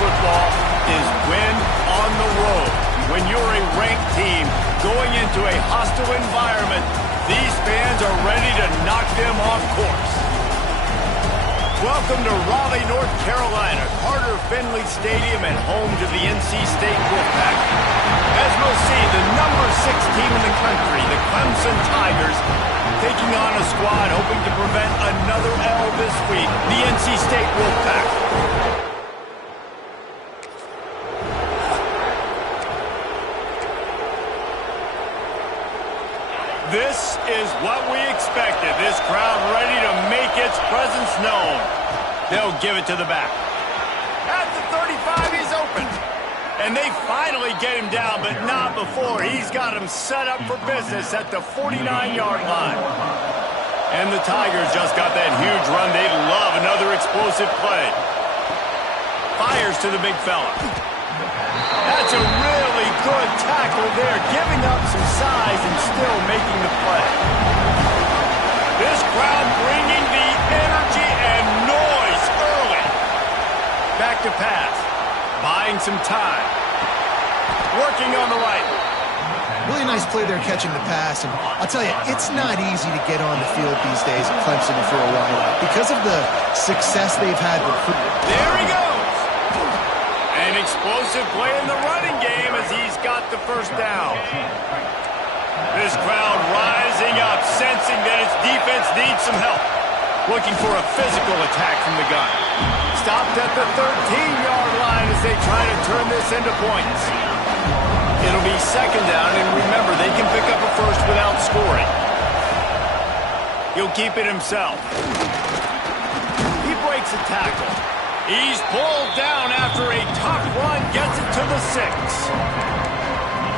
football is win on the road. When you're a ranked team going into a hostile environment, these fans are ready to knock them off course. Welcome to Raleigh, North Carolina, Carter Finley Stadium and home to the NC State Wolfpack. As we'll see, the number 6 team in the country, the Clemson Tigers, taking on a squad hoping to prevent another L this week, the NC State Wolfpack. This is what we expected. This crowd ready to make its presence known. They'll give it to the back. At the 35, he's open. And they finally get him down, but not before. He's got him set up for business at the 49-yard line. And the Tigers just got that huge run. They love another explosive play. Fires to the big fella. That's a really good tackle there, giving up some size and still making the play. This crowd bringing the energy and noise early. Back to pass. Buying some time. Working on the right. Really nice play there catching the pass. And I'll tell you, it's not easy to get on the field these days at Clemson for a while because of the success they've had recruiting. There he goes. An explosive play in the running game as he's got the first down. This crowd rising up, sensing that its defense needs some help. Looking for a physical attack from the gun. Stopped at the 13-yard line as they try to turn this into points. It'll be second down, and remember, they can pick up a first without scoring. He'll keep it himself. He breaks a tackle. He's pulled down after a tough run, gets it to the 6.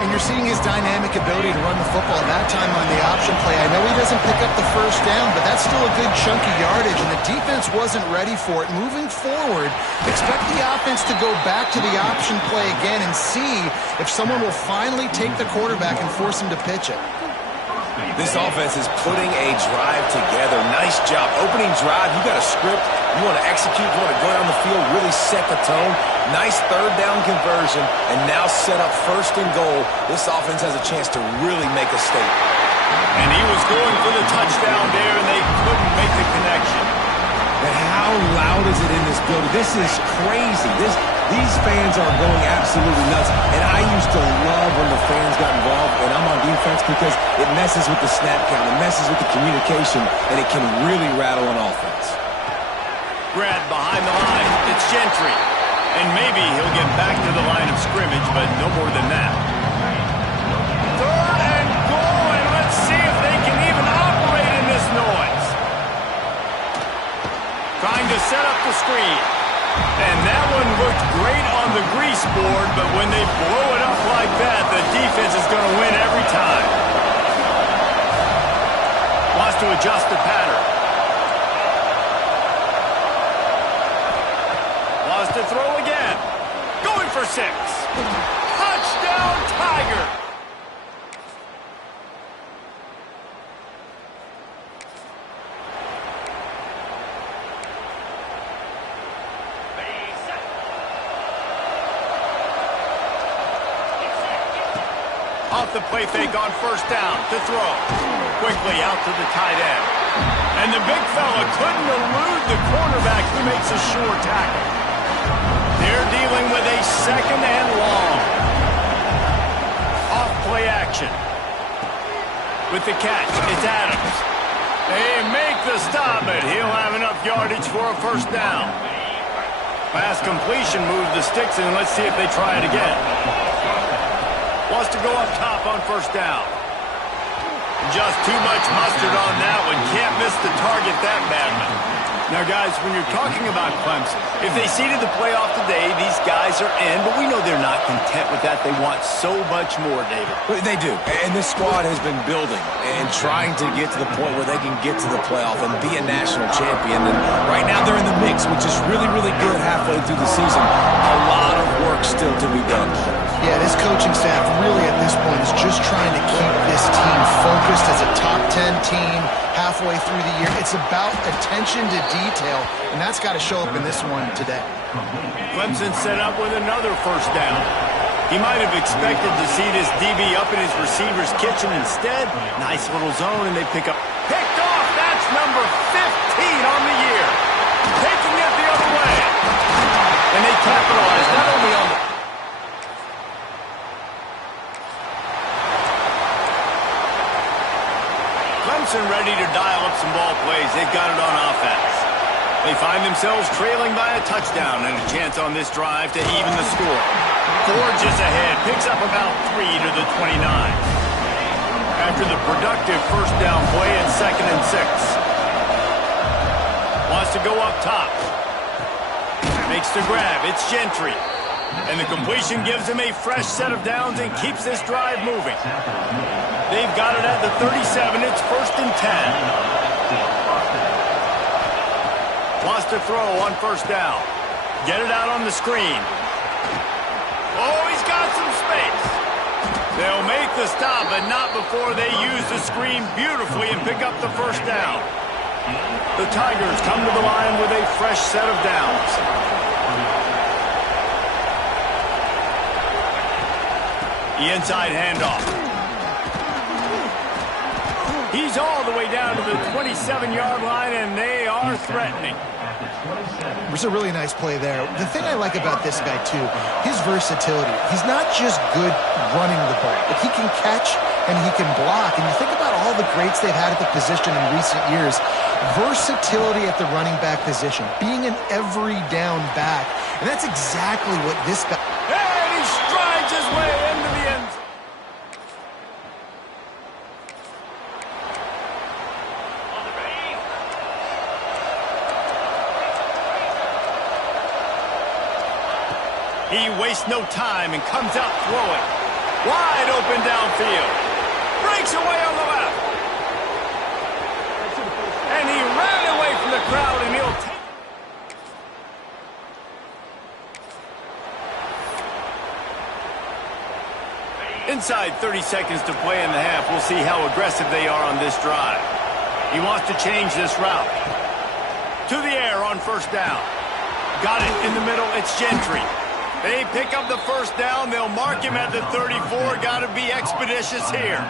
And you're seeing his dynamic ability to run the football that time on the option play. I know he doesn't pick up the first down, but that's still a good chunky yardage, and the defense wasn't ready for it. Moving forward, expect the offense to go back to the option play again and see if someone will finally take the quarterback and force him to pitch it. This offense is putting a drive together. Nice job. Opening drive, you got a script. You want to execute, you want to go down the field, really set the tone. Nice third down conversion, and now set up first and goal. This offense has a chance to really make a statement. And he was going for the touchdown there, and they couldn't make the connection. And how loud is it in this building? This is crazy. These fans are going absolutely nuts. And I used to love when the fans got involved, and I'm on defense because it messes with the snap count, it messes with the communication, and it can really rattle an offense. Brad behind the line. It's Gentry. And maybe he'll get back to the line of scrimmage, but no more than that. Third and goal, and let's see if they can even operate in this noise. Trying to set up the screen. And that one looked great on the grease board, but when they blow it up like that, the defense is going to win every time. Wants to adjust the pattern. Wants to throw again. Going for 6. Touchdown, Tiger. Off the play fake on first down to throw. Quickly out to the tight end. And the big fella couldn't elude the cornerback who makes a sure tackle. They're dealing with a second and long. Off play action. With the catch, it's Adams. They make the stop, but he'll have enough yardage for a first down. Pass completion moves the sticks, and let's see if they try it again. Wants to go up top on first down. Just too much mustard on that one. Can't miss the target that badly. Now, guys, when you're talking about Clemson, if they seeded the playoff today, these guys are in, but we know they're not content with that. They want so much more, David. They do, and this squad has been building and trying to get to the point where they can get to the playoff and be a national champion. And right now they're in the mix, which is really, really good halfway through the season. A lot of work still to be done. Yeah, this coaching staff really at this point is just trying to keep this team focused as a top 10 team, halfway through the year. It's about attention to detail, and that's got to show up in this one today. Clemson set up with another first down. He might have expected to see this DB up in his receiver's kitchen. Instead, nice little zone, and they pick up. Picked off! That's number 15 on the year. Taking it the other way. And they capitalize not only on the... Clemson ready to dial up some ball plays. They've got it on offense. They find themselves trailing by a touchdown and a chance on this drive to even the score. Forges ahead, picks up about 3 to the 29. After the productive first down play at 2nd and 6. Wants to go up top. Makes the grab. It's Gentry. And the completion gives him a fresh set of downs and keeps this drive moving. They've got it at the 37. It's 1st and 10. Wants to throw on first down. Get it out on the screen. Oh, he's got some space. They'll make the stop, but not before they use the screen beautifully and pick up the first down. The Tigers come to the line with a fresh set of downs. The inside handoff. He's all the way down to the 27-yard line, and they are threatening. It was a really nice play there. The thing I like about this guy, too, his versatility. He's not just good running the ball, but he can catch and he can block. And you think about all the greats they've had at the position in recent years. Versatility at the running back position, being an every down back. And that's exactly what this guy... And he strides his way into the end zone. He wastes no time and comes out throwing. Wide open downfield. Breaks away on the left. And he ran away from the crowd, and he'll take it. Inside 30 seconds to play in the half. We'll see how aggressive they are on this drive. He wants to change this route. To the air on first down. Got it in the middle. It's Gentry. They pick up the first down. They'll mark him at the 34. Got to be expeditious here.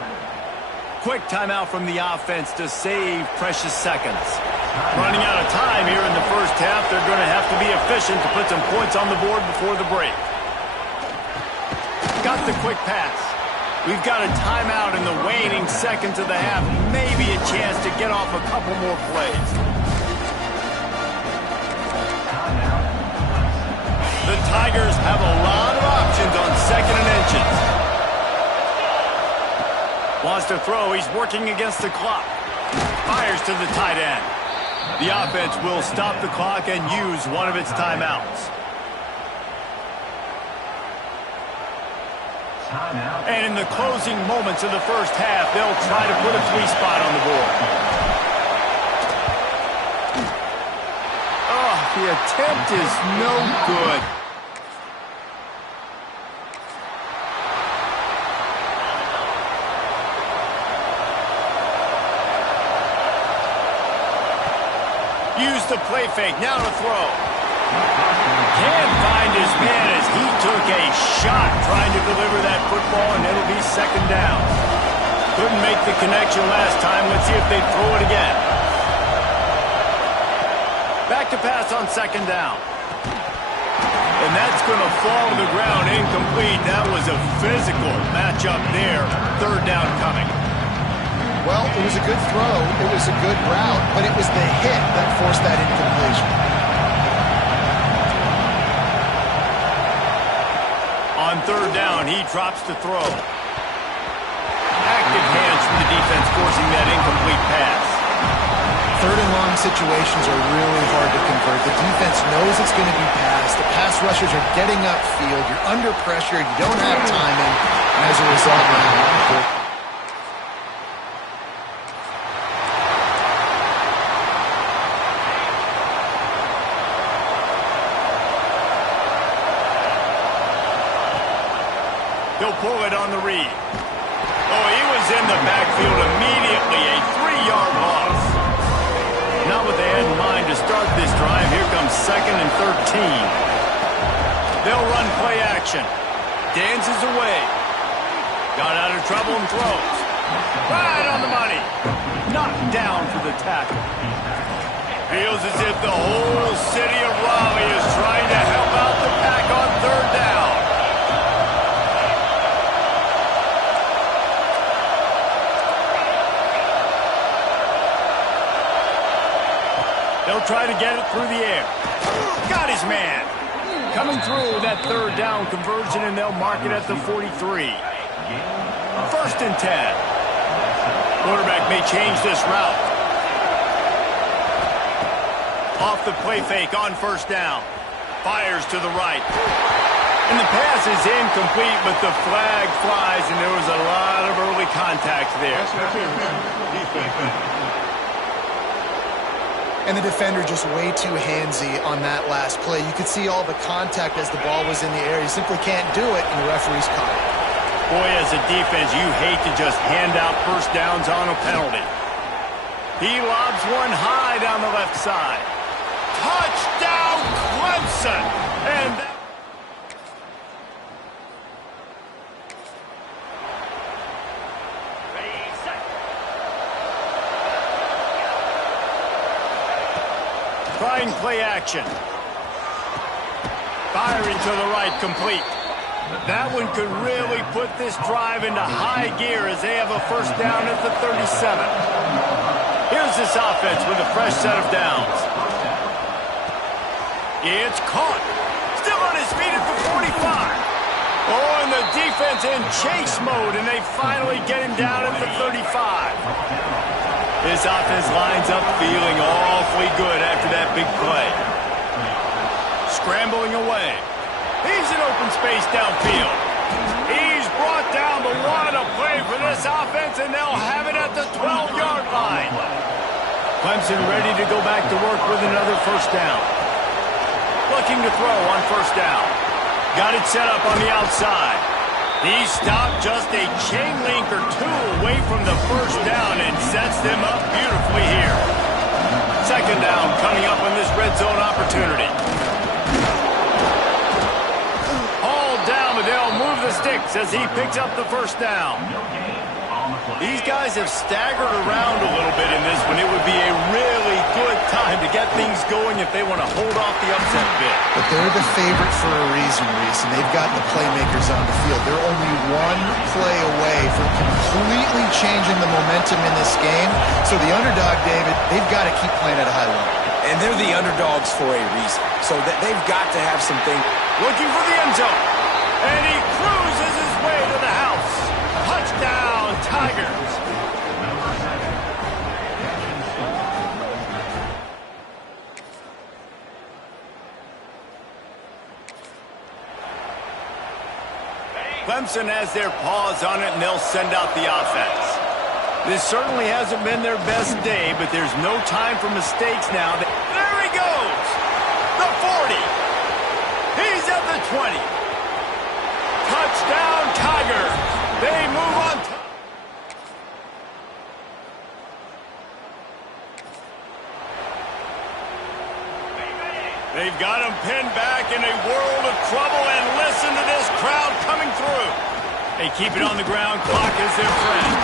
Quick timeout from the offense to save precious seconds. Running out of time here in the first half. They're going to have to be efficient to put some points on the board before the break. Got the quick pass. We've got a timeout in the waning seconds of the half. Maybe a chance to get off a couple more plays. The Tigers have a lot of options on 2nd and inches. Wants to throw. He's working against the clock. Fires to the tight end. The offense will stop the clock and use one of its timeouts. And in the closing moments of the first half, they'll try to put a 3 spot on the board. Oh, the attempt is no good. Use the play fake, now to throw. Can't find his man as he took a shot trying to deliver that football, and it'll be 2nd down. Couldn't make the connection last time. Let's see if they throw it again. Back to pass on 2nd down. And that's going to fall to the ground incomplete. That was a physical matchup there. 3rd down coming. Well, it was a good throw, it was a good route, but it was the hit that forced that incompletion. On 3rd down, he drops to throw. Active hands from the defense forcing that incomplete pass. 3rd and long situations are really hard to convert. The defense knows it's going to be passed. The pass rushers are getting upfield. You're under pressure. You don't have timing. And as a result, he'll pull it on the read. Oh, he was in the backfield immediately. A 3-yard loss. this drive. Here comes 2nd and 13. They'll run play action. Dances away. Got out of trouble and throws. Right on the money. Knocked down for the tackle. Feels as if the whole city of Raleigh is trying to help out the Pack on 3rd down. They'll try to get it through the air. Got his man. Coming through that 3rd down conversion, and they'll mark it at the 43. 1st and 10. Quarterback may change this route. Off the play fake on 1st down. Fires to the right. And the pass is incomplete, but the flag flies, and there was a lot of early contact there. And the defender just way too handsy on that last play. You could see all the contact as the ball was in the air. You simply can't do it, and the referee's caught it. Boy, as a defense, you hate to just hand out 1st downs on a penalty. He lobs one high down the left side. Touchdown, Clemson! And trying play action. Firing to the right, complete. That one could really put this drive into high gear as they have a 1st down at the 37. Here's this offense with a fresh set of downs. It's caught. Still on his feet at the 45. Oh, and the defense in chase mode, and they finally get him down at the 35. This offense lines up feeling awfully good after that big play. Scrambling away. He's in open space downfield. He's brought down, but what a play for this offense, and they'll have it at the 12-yard line. Clemson ready to go back to work with another 1st down. Looking to throw on 1st down. Got it set up on the outside. He stopped just a chain link or two away from the 1st down and sets them up beautifully here. 2nd down coming up on this red zone opportunity. Hauled down, but they'll move the sticks as he picks up the 1st down. These guys have staggered around a little bit in this one. It would be a really good time to get things going if they want to hold off the upset bid. But they're the favorite for a reason, Reese, and they've got the playmakers on the field. They're only one play away from completely changing the momentum in this game. So the underdog, David, they've got to keep playing at a high level. And they're the underdogs for a reason. So they've got to have something. Looking for the end zone. And he cruises his way to the house. Touchdown, Tigers. Clemson has their paws on it, and they'll send out the offense. This certainly hasn't been their best day, but there's no time for mistakes now. There he goes! The 40. He's at the 20. Touchdown, Tigers. They move on. They've got him pinned back in a world of trouble, and listen to this crowd coming through. They keep it on the ground. Clock is their friend.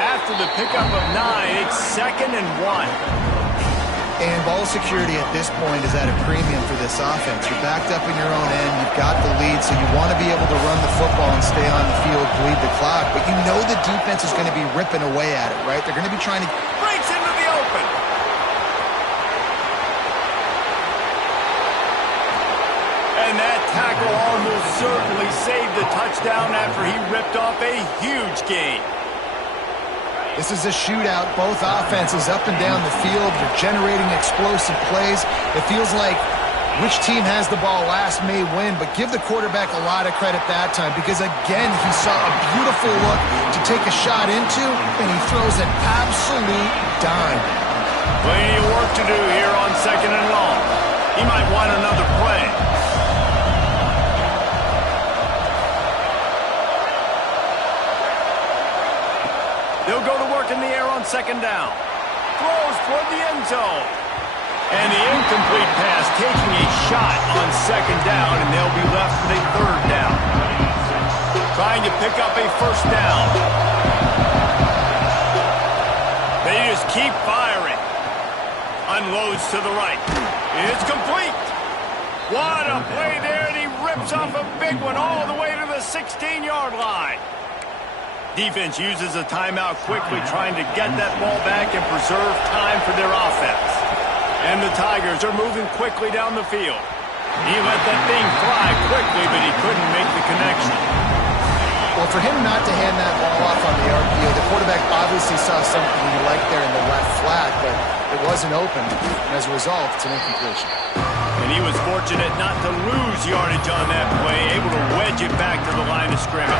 After the pickup of 9, it's 2nd and 1. And ball security at this point is at a premium for this offense. You're backed up in your own end. You've got the lead, so you want to be able to run the football and stay on the field, bleed the clock. But you know the defense is going to be ripping away at it, right? They're going to be trying to... Breaks into the open. And that tackle almost certainly saved the touchdown after he ripped off a huge gain. This is a shootout. Both offenses up and down the field. They're generating explosive plays. It feels like which team has the ball last may win, but give the quarterback a lot of credit that time because, again, he saw a beautiful look to take a shot into, and he throws an absolute dime. Plenty of work to do here on 2nd and long. He might want another play. They'll go to work in the air on 2nd down. Throws toward the end zone. And the incomplete pass taking a shot on second down, and they'll be left with a third down. Trying to pick up a first down. They just keep firing. Unloads to the right. It's complete. What a play there, and he rips off a big one all the way to the 16-yard line. Defense uses a timeout quickly, trying to get that ball back and preserve time for their offense. And the Tigers are moving quickly down the field. He let that thing fly quickly, but he couldn't make the connection. Well, for him not to hand that ball off on the RPO, the quarterback obviously saw something he liked there in the left flat, but it wasn't open, and as a result, it's an incompletion. And he was fortunate not to lose yardage on that play, able to wedge it back to the line of scrimmage.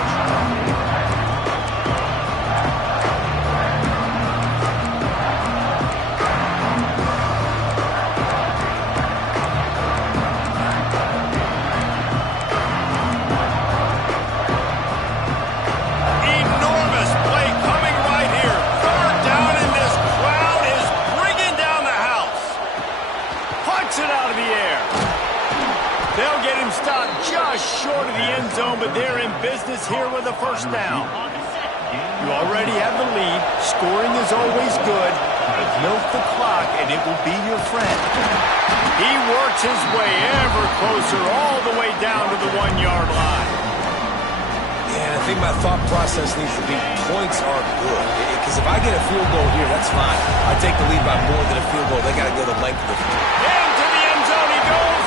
Short of the end zone, but they're in business here with a first down. You already have the lead. Scoring is always good. Milk the clock, and it will be your friend. He works his way ever closer all the way down to the 1-yard line. Yeah, I think my thought process needs to be points are good. Because if I get a field goal here, that's fine. I take the lead by more than a field goal. They got to go the length of the field. Into the end zone he goes.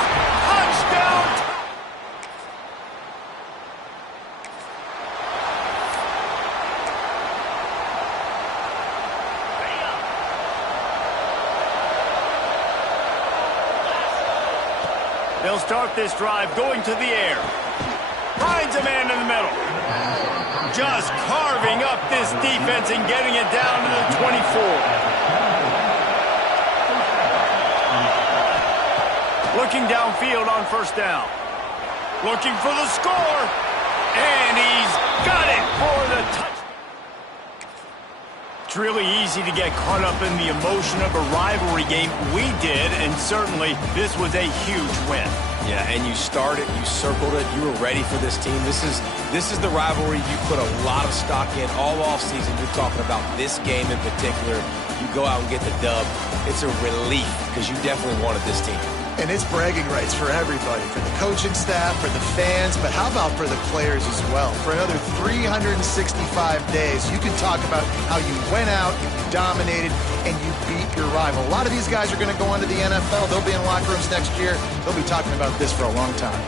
Touchdown. They'll start this drive going to the air. Finds a man in the middle. Just carving up this defense and getting it down to the 24. Looking downfield on first down. Looking for the score. And he's got it for the touchdown. It's really easy to get caught up in the emotion of a rivalry game. We did, and certainly this was a huge win. Yeah, and you started, you circled it, you were ready for this team. This is the rivalry you put a lot of stock in all offseason. You're talking about this game in particular. You go out and get the dub. It's a relief because you definitely wanted this team. And it's bragging rights for everybody, for the coaching staff, for the fans, but how about for the players as well? For another 365 days, you can talk about how you went out, you dominated, and you beat your rival. A lot of these guys are going to go on to the NFL. They'll be in locker rooms next year. They'll be talking about this for a long time.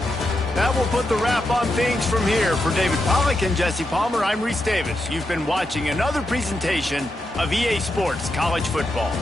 That will put the wrap on things from here. For David Pollack and Jesse Palmer, I'm Reese Davis. You've been watching another presentation of EA Sports College Football.